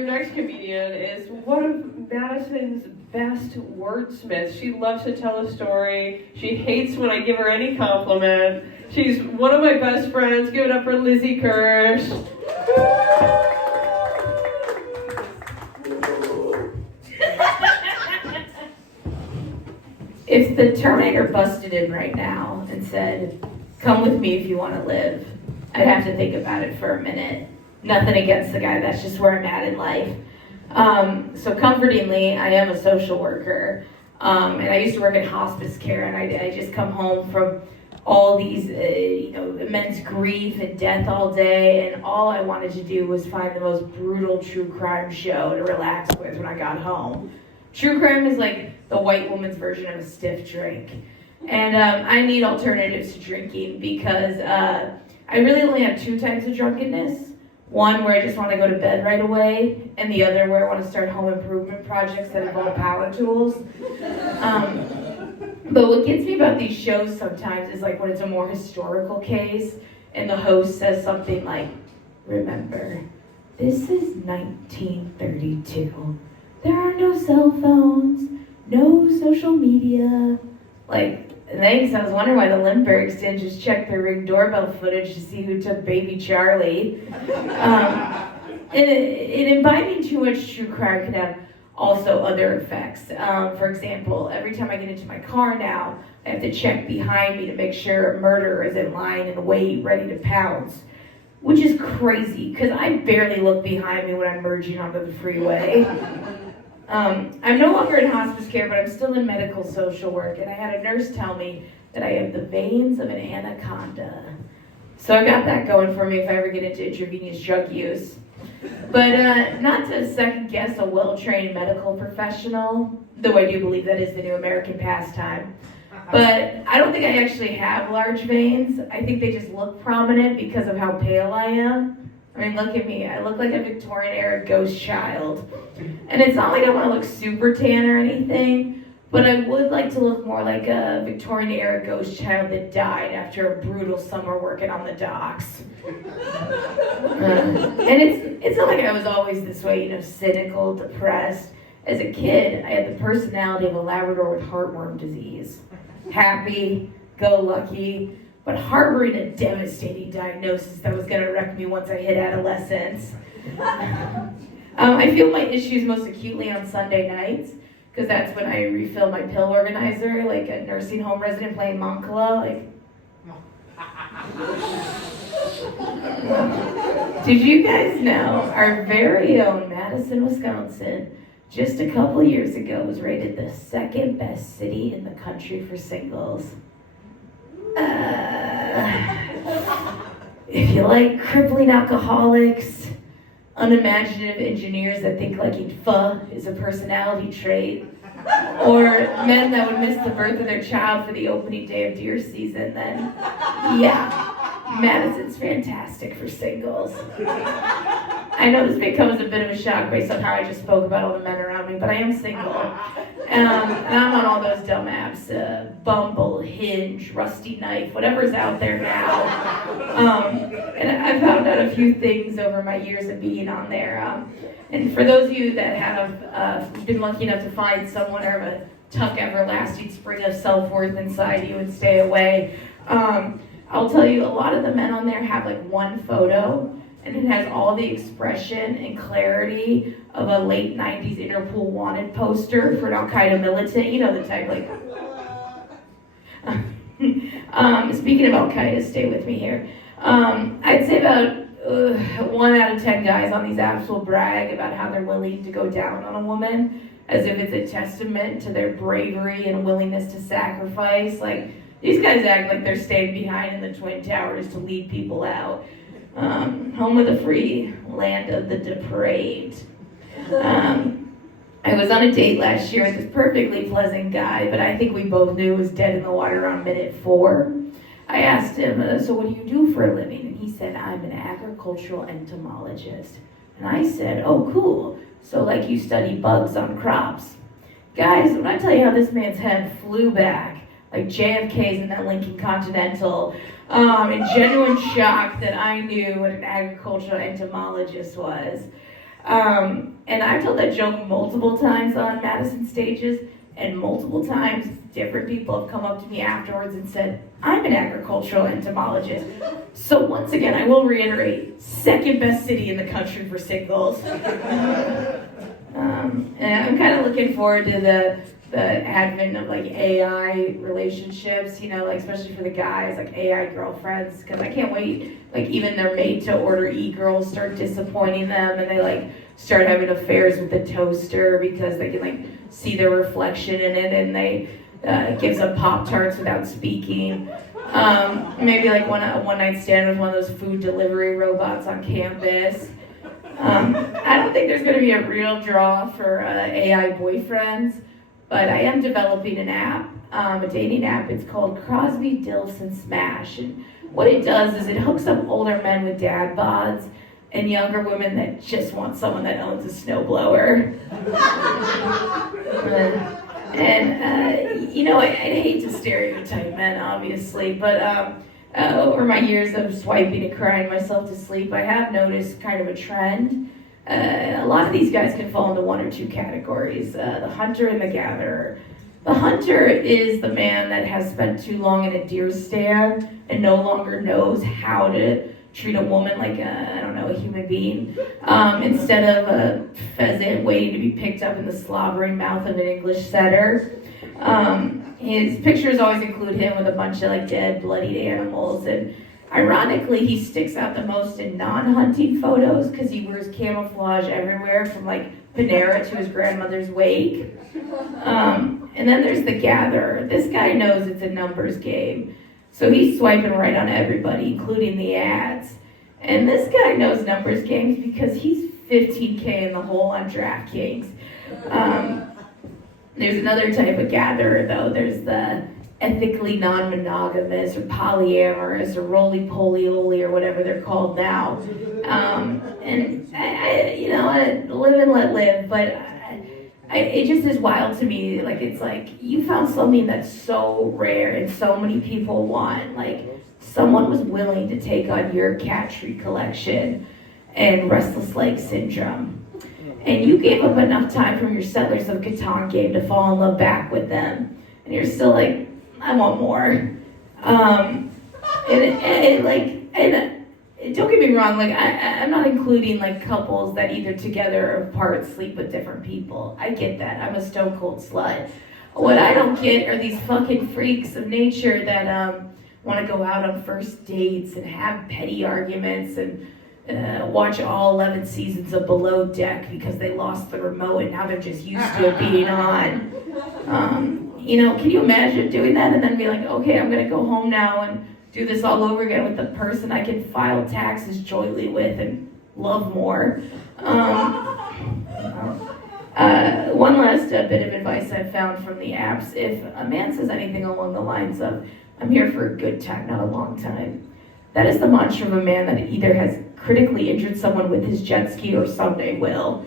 Your next comedian is one of Madison's best wordsmiths. She loves to tell a story. She hates when I give her any compliment. She's one of my best friends. Give it up for Lizzie Kirch. If the Terminator busted in right now and said, "Come with me if you want to live," I'd have to think about it for a minute. Nothing against the guy, that's just where I'm at in life. So comfortingly, I am a social worker. And I used to work in hospice care, and I just come home from all these immense grief and death all day, and all I wanted to do was find the most brutal true crime show to relax with when I got home. True crime is like the white woman's version of a stiff drink. And I need alternatives to drinking because I really only have two types of drunkenness. One where I just want to go to bed right away, and the other where I want to start home improvement projects that involve power tools. But what gets me about these shows sometimes is like when it's a more historical case, and the host says something like, "Remember, this is 1932. There are no cell phones, no social media." Like, thanks, I was wondering why the Lindberghs didn't just check their Ring doorbell footage to see who took baby Charlie. And imbibing too much true crime can have also other effects. For example, every time I get into my car now, I have to check behind me to make sure a murderer is in line and wait, ready to pounce. Which is crazy, because I barely look behind me when I'm merging onto the freeway. I'm no longer in hospice care, but I'm still in medical social work, and I had a nurse tell me that I have the veins of an anaconda. So I got that going for me if I ever get into intravenous drug use. But not to second guess a well-trained medical professional, though I do believe that is the new American pastime. But I don't think I actually have large veins. I think they just look prominent because of how pale I am. I mean, look at me. I look like a Victorian-era ghost child. And it's not like I want to look super tan or anything, but I would like to look more like a Victorian-era ghost child that died after a brutal summer working on the docks. And it's not like I was always this way, cynical, depressed. As a kid, I had the personality of a Labrador with heartworm disease. Happy, go lucky, but harboring a devastating diagnosis that was going to wreck me once I hit adolescence. I feel my issues most acutely on Sunday nights, because that's when I refill my pill organizer, like a nursing home resident playing Moncala. Did you guys know our very own Madison, Wisconsin, just a couple years ago was rated the second best city in the country for singles? If you like crippling alcoholics, unimaginative engineers that think liking pho is a personality trait, or men that would miss the birth of their child for the opening day of deer season, then yeah, Madison's fantastic for singles. I know this becomes a bit of a shock based on how I just spoke about all the men around me, but I am single. And I'm on all those dumb apps, Bumble, Hinge, Rusty Knife, whatever's out there now. And I found out a few things over my years of being on there. And for those of you that have been lucky enough to find someone or have a tuck everlasting spring of self-worth inside you and stay away, I'll tell you, a lot of the men on there have like one photo, and it has all the expression and clarity of a late 90s Interpol wanted poster for an Al-Qaeda militant, the type like... Speaking of Al-Qaeda, stay with me here. I'd say about 1 out of 10 guys on these apps will brag about how they're willing to go down on a woman, as if it's a testament to their bravery and willingness to sacrifice. Like, these guys act like they're staying behind in the Twin Towers to lead people out. Home of the free, land of the depraved. I was on a date last year with this perfectly pleasant guy, but I think we both knew he was dead in the water around minute 4. I asked him, "So what do you do for a living?" And he said, "I'm an agricultural entomologist." And I said, "Oh, cool. So like you study bugs on crops." Guys, when I tell you how this man's head flew back, like JFK's in that Lincoln Continental, in genuine shock that I knew what an agricultural entomologist was. And I've told that joke multiple times on Madison stages, and multiple times different people have come up to me afterwards and said, I'm an agricultural entomologist. So once again, I will reiterate, second best city in the country for singles. And I'm kind of looking forward to the advent of like AI relationships, like especially for the guys, like AI girlfriends, because I can't wait, like even their made to order e-girls start disappointing them and they like start having affairs with the toaster because they can like see their reflection in it and they gives them Pop-Tarts without speaking. Maybe like a one-night stand with one of those food delivery robots on campus. I don't think there's going to be a real draw for AI boyfriends, but I am developing an app, a dating app. It's called Crosby, Dilfs, and Smash. And what it does is it hooks up older men with dad bods and younger women that just want someone that owns a snowblower. I hate to stereotype men, obviously, but over my years of swiping and crying myself to sleep, I have noticed kind of a trend. A lot of these guys can fall into one or two categories, the hunter and the gatherer. The hunter is the man that has spent too long in a deer stand and no longer knows how to treat a woman like a human being. Instead of a pheasant waiting to be picked up in the slobbering mouth of an English setter. His pictures always include him with a bunch of like dead, bloodied animals, and ironically, he sticks out the most in non-hunting photos because he wears camouflage everywhere, from like Panera to his grandmother's wake. And then there's the gatherer. This guy knows it's a numbers game, so he's swiping right on everybody, including the ads. And this guy knows numbers games because he's 15K in the hole on DraftKings. There's another type of gatherer, though. There's the ethically non-monogamous or polyamorous or roly-poly-oly or whatever they're called now. And I live and let live, but it just is wild to me. Like, it's like you found something that's so rare and so many people want. Like, someone was willing to take on your cat tree collection and restless leg syndrome. And you gave up enough time from your Settlers of Catan game to fall in love back with them. And you're still like, I want more. And don't get me wrong, like I'm not including like couples that either together or apart sleep with different people. I get that. I'm a stone cold slut. What I don't get are these fucking freaks of nature that want to go out on first dates and have petty arguments and watch all 11 seasons of Below Deck because they lost the remote and now they're just used to it being on. Can you imagine doing that and then be like, okay, I'm going to go home now and do this all over again with the person I can file taxes jointly with and love more. One last bit of advice I've found from the apps. If a man says anything along the lines of, I'm here for a good time, not a long time, that is the mantra of a man that either has critically injured someone with his jet ski or someday will.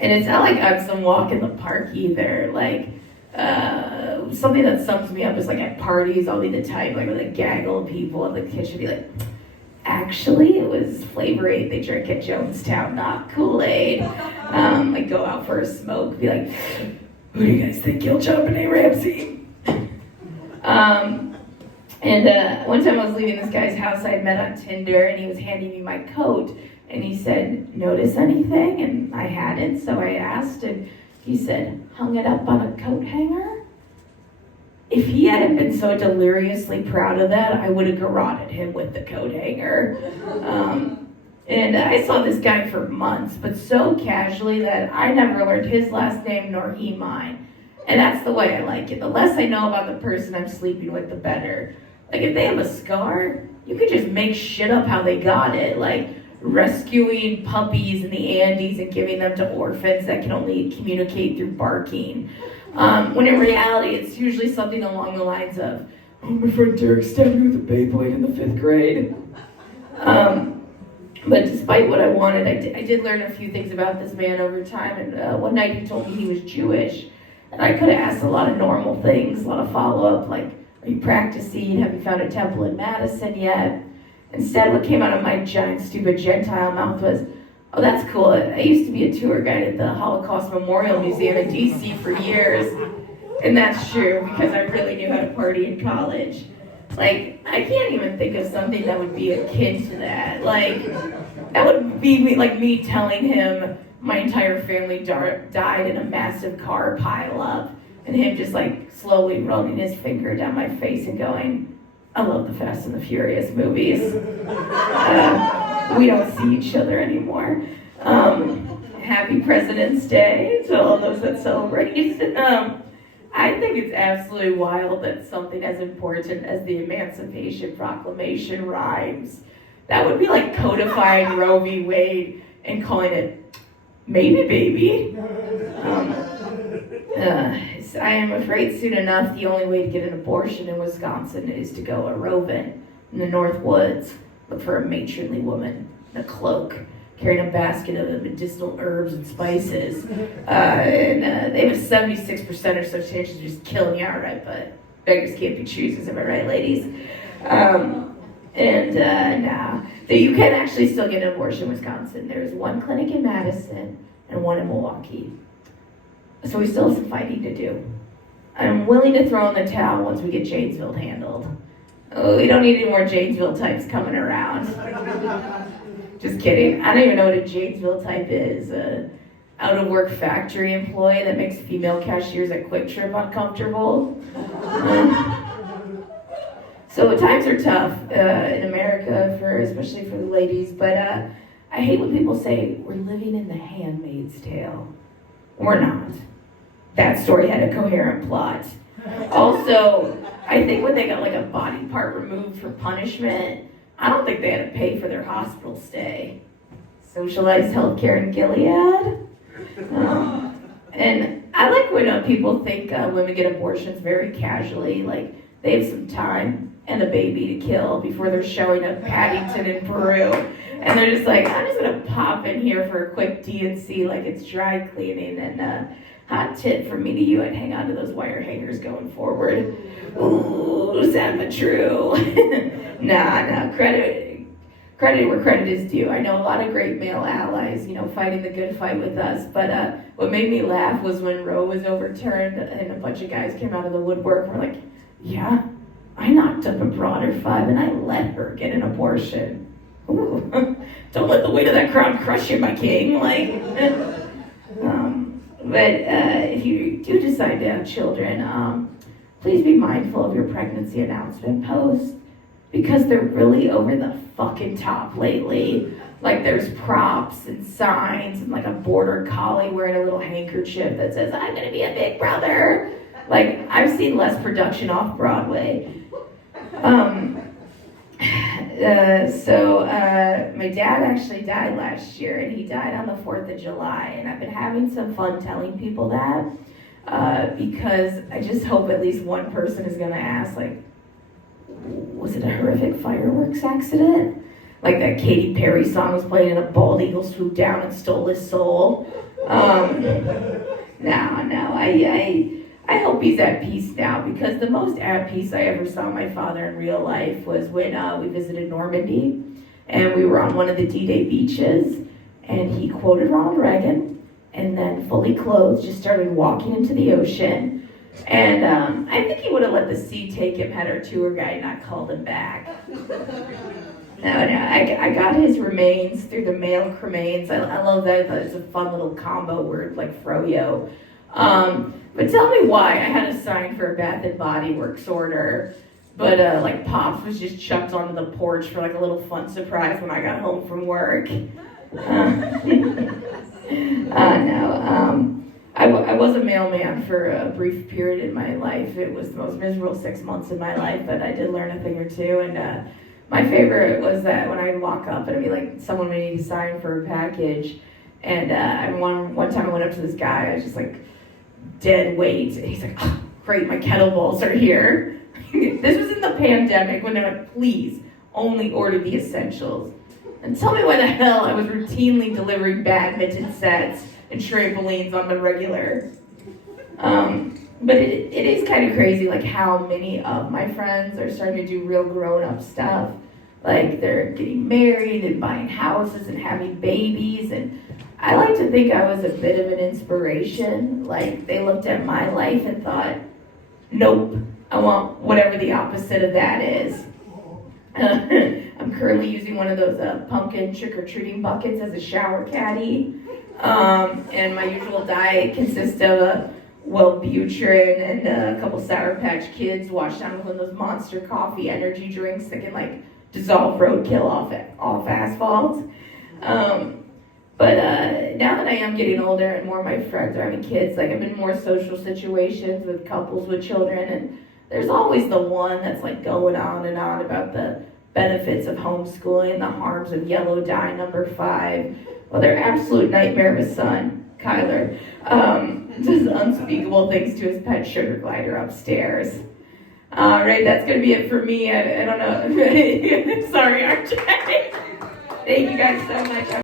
And it's not like I'm some walk in the park either. Like, something that sums me up is like at parties, I'll be the type, like with a gaggle of people in the kitchen, be like, actually, it was Flavor 8 they drink at Jonestown, not Kool-Aid. I go out for a smoke, be like, who do you guys think killed John Benet Ramsey? One time I was leaving this guy's house I had met on Tinder, and he was handing me my coat, and he said, notice anything? And I hadn't, so I asked, and he said, hung it up on a coat hanger? If he hadn't been so deliriously proud of that, I would have garroted him with the coat hanger. And I saw this guy for months, but so casually that I never learned his last name nor he mine. And that's the way I like it. The less I know about the person I'm sleeping with, the better. Like, if they have a scar, you could just make shit up how they got it. Like, rescuing puppies in the Andes and giving them to orphans that can only communicate through barking. When in reality, it's usually something along the lines of, oh, my friend Derek stabbed me with a Beyblade in the 5th grade. But despite what I wanted, I did learn a few things about this man over time. And one night he told me he was Jewish. And I could have asked a lot of normal things, a lot of follow-up, like, are you practicing? Have you found a temple in Madison yet? Instead, what came out of my giant, stupid Gentile mouth was, Oh, that's cool. I used to be a tour guide at the Holocaust Memorial Museum in DC for years. And that's true, because I really knew how to party in college. Like, I can't even think of something that would be akin to that. Like, that would be me telling him my entire family died in a massive car pileup, and him just like slowly rolling his finger down my face and going, I love the Fast and the Furious movies. We don't see each other anymore. Happy President's Day to all those that celebrate. I think it's absolutely wild that something as important as the Emancipation Proclamation rhymes. That would be like codifying Roe v. Wade and calling it Maybe Baby. I am afraid soon enough the only way to get an abortion in Wisconsin is to go a roving in the North Woods, look for a matronly woman in a cloak, carrying a basket of medicinal herbs and spices. And they have a 76% or so chance of just killing you outright, but beggars can't be choosers, am I right, ladies? So you can actually still get an abortion in Wisconsin. There's one clinic in Madison and one in Milwaukee. So we still have some fighting to do. I'm willing to throw in the towel once we get Janesville handled. Oh, we don't need any more Janesville types coming around. Just kidding. I don't even know what a Janesville type is. Out-of-work factory employee that makes female cashiers at Quick Trip uncomfortable. So times are tough in America, especially for the ladies, but I hate when people say, we're living in the Handmaid's Tale. We're not. That story had a coherent plot. Also, I think when they got like a body part removed for punishment, I don't think they had to pay for their hospital stay. Socialized healthcare in Gilead. And I like when people think women get abortions very casually, like they have some time and a baby to kill before they're showing up Paddington in Peru. And they're just like, I'm just gonna pop in here for a quick D&C like it's dry cleaning, and hot tip from me to you, I'd hang on to those wire hangers going forward. Ooh, sad but true. Nah, credit where credit is due. I know a lot of great male allies, fighting the good fight with us, but what made me laugh was when Roe was overturned and a bunch of guys came out of the woodwork and were like, yeah, I knocked up a broad or 5 and I let her get an abortion. Ooh, don't let the weight of that crown crush you, my king. But if you do decide to have children, please be mindful of your pregnancy announcement post, because they're really over the fucking top lately. Like there's props and signs and like a border collie wearing a little handkerchief that says, I'm gonna be a big brother. Like I've seen less production off Broadway. My dad actually died last year, and he died on the 4th of July, and I've been having some fun telling people that because I just hope at least one person is going to ask, like, was it a horrific fireworks accident? Like that Katy Perry song was playing and a bald eagle swooped down and stole his soul. I hope he's at peace now, because the most at peace I ever saw my father in real life was when we visited Normandy, and we were on one of the D-Day beaches, and he quoted Ronald Reagan, and then fully clothed just started walking into the ocean. And I think he would have let the sea take him had our tour guide not called him back. I got his remains through the mail cremains. I love that. I thought it was a fun little combo word, like froyo. But tell me why I had a sign for a Bath and Body Works order, but like Pops was just chucked onto the porch for like a little fun surprise when I got home from work. I was a mailman for a brief period in my life. It was the most miserable 6 months in my life, but I did learn a thing or two. And my favorite was that when I'd walk up and it'd be like someone would need to sign for a package. And one time I went up to this guy, I was just like dead weight. And he's like, oh, great, my kettlebells are here. This was in the pandemic when they're like, please, only order the essentials. And tell me why the hell I was routinely delivering badminton sets and trampolines on the regular. But it is kind of crazy, like how many of my friends are starting to do real grown-up stuff. Like they're getting married and buying houses and having babies, and I like to think I was a bit of an inspiration. Like they looked at my life and thought, nope, I want whatever the opposite of that is. I'm currently using one of those pumpkin trick-or-treating buckets as a shower caddy. And my usual diet consists of Wellbutrin and a couple Sour Patch Kids washed down with one of those Monster Coffee energy drinks that can like dissolve roadkill off asphalt. But now that I am getting older and more of my friends are having kids, like I'm in more social situations with couples with children, and there's always the one that's like going on and on about the benefits of homeschooling and the harms of yellow dye number 5. Well, their absolute nightmare of a son, Kyler, does unspeakable things to his pet sugar glider upstairs. All right, that's going to be it for me. I don't know. Sorry, RJ. Thank you guys so much.